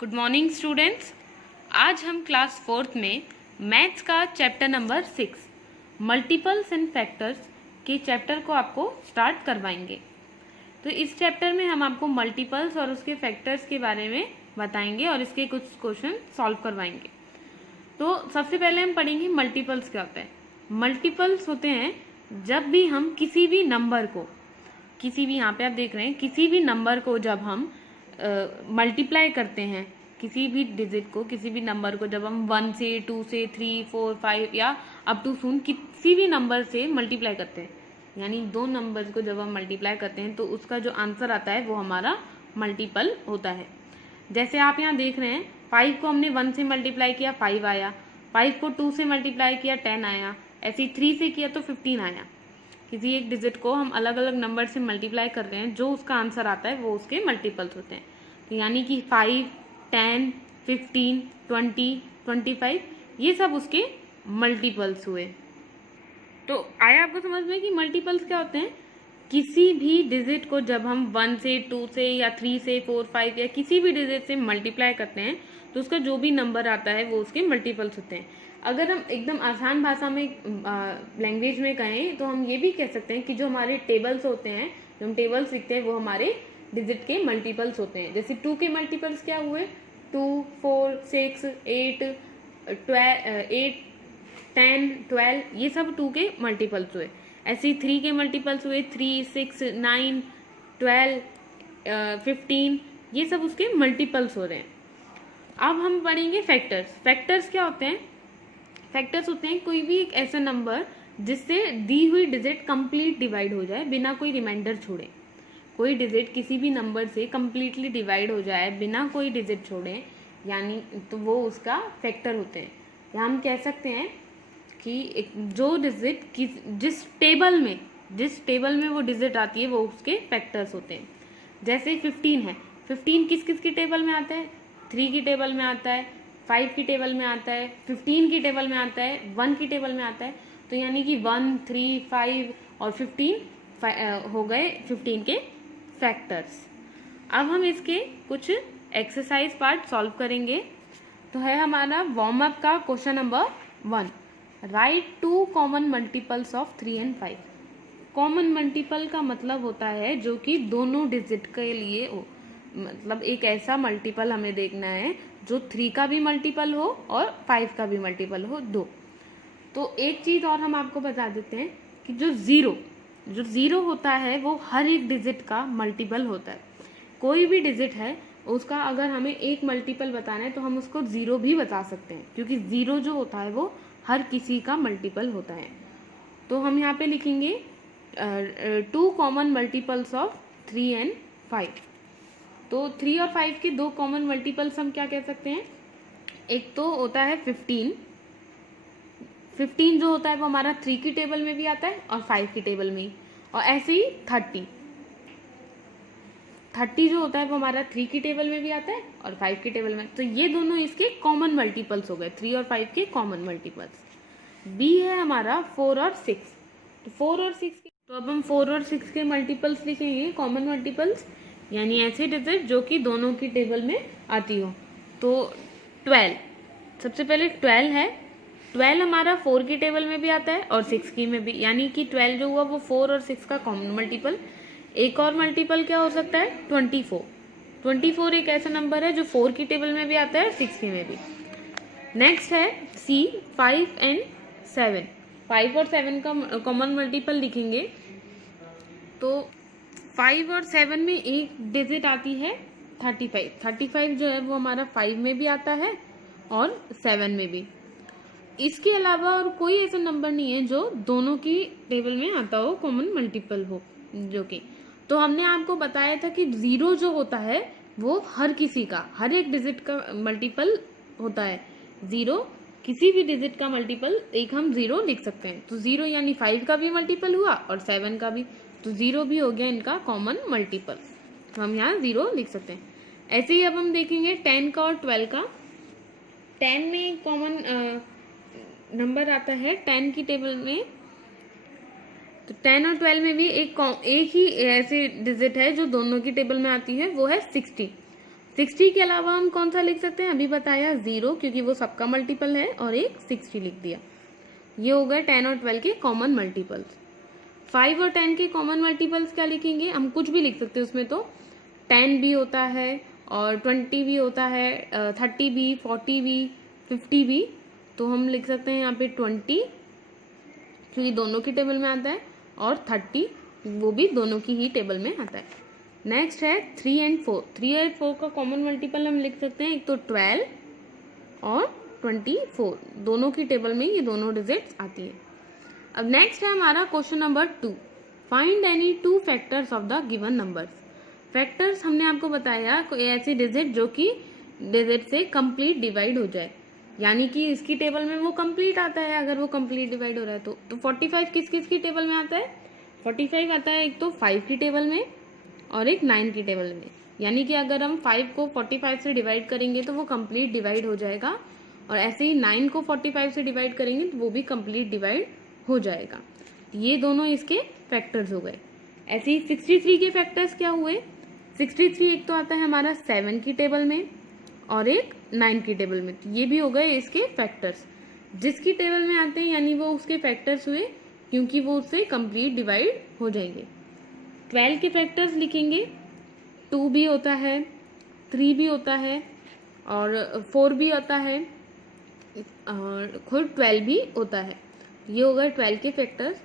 Good morning students. आज हम class 4th में मैथ्स का chapter number 6 multiples and factors के चैप्टर को आपको स्टार्ट करवाएंगे। तो इस चैप्टर में हम आपको मल्टीपल्स और उसके फैक्टर्स के बारे में बताएंगे और इसके कुछ क्वेश्चन सॉल्व करवाएंगे। तो सबसे पहले हम पढ़ेंगे मल्टीपल्स क्या होता है। मल्टीपल्स होते हैं जब भी हम किसी भी नंबर को, किसी भी, यहाँ पे आप देख रहे हैं, किसी भी नंबर को जब हम मल्टीप्लाई करते हैं, किसी भी डिजिट को, किसी भी नंबर को जब हम 1 से 2 से 3 4 5 या अप टू सून किसी भी नंबर से मल्टीप्लाई करते हैं, यानी दो नंबर्स को जब हम मल्टीप्लाई करते हैं तो उसका जो आंसर आता है वो हमारा मल्टीपल होता है। जैसे आप यहाँ देख रहे हैं, 5 को हमने 1 से मल्टीप्लाई किया 5 आया, 5 को 2 से मल्टीप्लाई किया 10 आया, ऐसे ही 3 से किया तो 15 आया। किसी एक डिजिट को हम अलग अलग नंबर से मल्टीप्लाई कर रहे हैं, जो उसका आंसर आता है वो उसके मल्टीपल्स होते हैं। तो यानी कि 5, 10, 15, 20, 25 ये सब उसके मल्टीपल्स हुए। तो आया आपको समझ में कि मल्टीपल्स क्या होते हैं। किसी भी डिजिट को जब हम 1 से 2 से या 3 से 4 5 या किसी भी डिजिट से मल्टीप्लाई करते हैं तो उसका जो भी नंबर आता है वो उसके मल्टीपल्स होते हैं। अगर हम एकदम आसान भाषा में, लैंग्वेज में कहें तो हम ये भी कह सकते हैं कि जो हमारे टेबल्स होते हैं, जो हम टेबल्स लिखते हैं, वो हमारे डिजिट के मल्टीपल्स होते हैं। जैसे 2 के मल्टीपल्स क्या हुए, 2, 4, 6, 8, 10, 12, ये सब 2 के मल्टीपल्स हुए। ऐसे ही 3 के मल्टीपल्स हुए 3, 6, 9, 12, 15, ये सब उसके मल्टीपल्स हो रहे हैं। अब हम पढ़ेंगे फैक्टर्स। फैक्टर्स क्या होते हैं। फैक्टर्स होते हैं कोई भी एक ऐसा नंबर जिससे दी हुई डिजिट कंप्लीट डिवाइड हो जाए बिना कोई रिमाइंडर छोड़े। कोई डिजिट किसी भी नंबर से कंप्लीटली डिवाइड हो जाए बिना कोई डिजिट छोड़े, यानी तो वो उसका फैक्टर होते हैं। या हम कह सकते हैं कि जो डिजिट जिस टेबल में वो डिजिट आती है वो उसके फैक्टर्स होते हैं। जैसे 15 है, 15 किस किस की टेबल में आता है, 3 की टेबल में आता है, 5 की टेबल में आता है, 15 की टेबल में आता है, 1 की टेबल में आता है। तो यानी कि 1, 3, 5 और 15 हो गए 15 के फैक्टर्स। अब हम इसके कुछ एक्सरसाइज पार्ट सॉल्व करेंगे। तो है हमारा वार्म अप का question number 1, right 2 common multiples of 3 and 5। Common multiple का मतलब होता है जो कि दोनों डिजिट के लिए हो, मतलब एक ऐसा मल्टीपल हमें देखना है जो 3 का भी मल्टीपल हो और 5 का भी मल्टीपल हो, दो। तो एक चीज़ और हम आपको बता देते हैं कि जो ज़ीरो होता है वो हर एक डिजिट का मल्टीपल होता है। कोई भी डिजिट है उसका अगर हमें एक मल्टीपल बताना है तो हम उसको 0 भी बता सकते हैं, क्योंकि 0 जो होता है वो हर किसी का मल्टीपल होता है। तो हम यहाँ पे लिखेंगे 2 कॉमन मल्टीपल्स ऑफ 3 एंड 5। तो 3 और 5 के दो कॉमन मल्टीपल्स हम क्या कह सकते हैं। एक तो होता है 15 जो होता है वो हमारा 3 की टेबल में भी आता है और 5 की टेबल में, और ऐसे ही 30 जो होता है वो हमारा 3 की टेबल में भी आता है और 5 की टेबल में। तो ये दोनों इसके कॉमन मल्टीपल्स हो गए, 3 और 5 के कॉमन मल्टीपल्स। बी है हमारा 4 और 6। तो 4 और 6 के, तो अब हम 4 और 6 के मल्टीपल्स लिखेंगे, कॉमन मल्टीपल्स, यानी ऐसे डिजिट जो कि दोनों की टेबल में आती हो। तो 12, सबसे पहले 12 है। 12 हमारा 4 की टेबल में भी आता है और 6 की में भी, यानी कि 12 जो हुआ वो 4 और 6 का कॉमन मल्टीपल। एक और मल्टीपल क्या हो सकता है, 24 एक ऐसा नंबर है जो 4 की टेबल में भी आता है 6 की में भी। नेक्स्ट है सी, 5 एंड 7। 5 और 7 का कॉमन मल्टीपल लिखेंगे। तो 5 और 7 में एक डिजिट आती है 35 जो है वो हमारा 5 में भी आता है और 7 में भी। इसके अलावा और कोई ऐसा नंबर नहीं है जो दोनों की टेबल में आता हो, कॉमन मल्टीपल हो जो कि। तो हमने आपको बताया था कि 0 जो होता है वो हर किसी का, हर एक डिजिट का मल्टीपल होता है। 0 किसी भी डिजिट का मल्टीपल एक हम 0 लिख सकते हैं। तो 0 यानी 5 का भी मल्टीपल हुआ और 7 का भी, तो 0 भी हो गया इनका कॉमन मल्टीपल। तो हम यहाँ 0 लिख सकते हैं। ऐसे ही अब हम देखेंगे 10 का और 12 का। 10 में कॉमन नंबर आता है 10 की टेबल में, तो 10 और 12 में भी एक ही ऐसी डिजिट है जो दोनों की टेबल में आती है, वो है 60। 60 के अलावा हम कौन सा लिख सकते हैं, अभी बताया 0, क्योंकि वो सबका मल्टीपल है, और एक 60 लिख दिया। ये हो गए 10 और 12 के कॉमन मल्टीपल्स। 5 और 10 के कॉमन मल्टीपल्स क्या लिखेंगे, हम कुछ भी लिख सकते हैं उसमें, तो 10 भी होता है और 20 भी होता है, 30 भी, 40 भी, 50 भी। तो हम लिख सकते हैं यहाँ पे 20, क्योंकि दोनों की टेबल में आता है, और 30 वो भी दोनों की ही टेबल में आता है। नेक्स्ट है 3 एंड 4। 3 और 4 का कॉमन मल्टीपल हम लिख सकते हैं, एक तो 12 और 24, दोनों की टेबल में ये दोनों डिजिट्स आती है। अब नेक्स्ट है हमारा question number 2, find any 2 factors of the given numbers. Factors हमने आपको बताया कोई ऐसी डिजिट जो कि डिजिट से कंप्लीट डिवाइड हो जाए, यानी कि इसकी टेबल में वो कंप्लीट आता है अगर वो कंप्लीट डिवाइड हो रहा है तो 45 किस किस की टेबल में आता है, 45 आता है एक तो 5 की टेबल में और एक 9 की टेबल में। यानी कि अगर हम 5 को 45 से डिवाइड करेंगे तो वो कंप्लीट डिवाइड हो जाएगा, और ऐसे ही 9 को 45 से डिवाइड करेंगे तो वो भी कंप्लीट डिवाइड हो जाएगा। ये दोनों इसके फैक्टर्स हो गए। ऐसे ही 63 के फैक्टर्स क्या हुए, 63 एक तो आता है हमारा 7 की टेबल में और एक 9 की टेबल में, तो ये भी हो गए इसके फैक्टर्स। जिसकी टेबल में आते हैं यानी वो उसके फैक्टर्स हुए, क्योंकि वो उससे कंप्लीट डिवाइड हो जाएंगे। 12 के फैक्टर्स लिखेंगे, 2 भी होता है, 3 भी होता है और 4 भी होता है और खुद 12 भी होता है। ये होगा 12 के फैक्टर्स।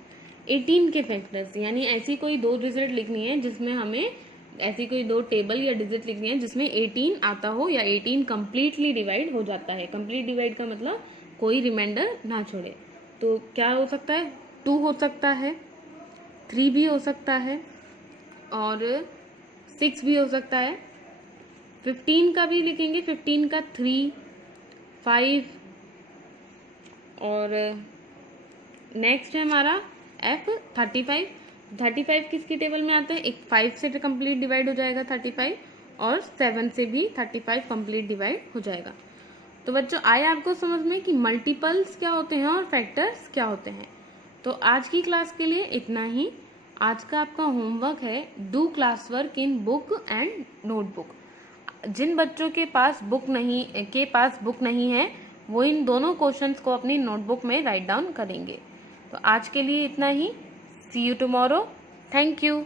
18 के फैक्टर्स, यानी ऐसी कोई 2 डिजिट लिखनी है जिसमें हमें ऐसी कोई 2 टेबल या डिजिट लिखनी है जिसमें 18 आता हो या 18 कंप्लीटली डिवाइड हो जाता है। कंप्लीट डिवाइड का मतलब कोई रिमाइंडर ना छोड़े। तो क्या हो सकता है, 2 हो सकता है, 3 भी हो सकता है और 6 भी हो सकता है। 15 का भी लिखेंगे, 15 का 3, 5 और नेक्स्ट है हमारा F35। 35 किसकी टेबल में आता है, एक 5 से कंप्लीट डिवाइड हो जाएगा 35 और 7 से भी 35 कंप्लीट डिवाइड हो जाएगा। तो बच्चों आया आपको समझ में कि मल्टीपल्स क्या होते हैं और फैक्टर्स क्या होते हैं। तो आज की क्लास के लिए इतना ही। आज का आपका होमवर्क है do class work in book and notebook. जिन बच्चों के पास बुक नहीं है वो इन दोनों क्वेश्चंस को अपनी नोटबुक में राइट डाउन करेंगे। तो आज के लिए इतना ही। सी यू टुमारो। Thank you.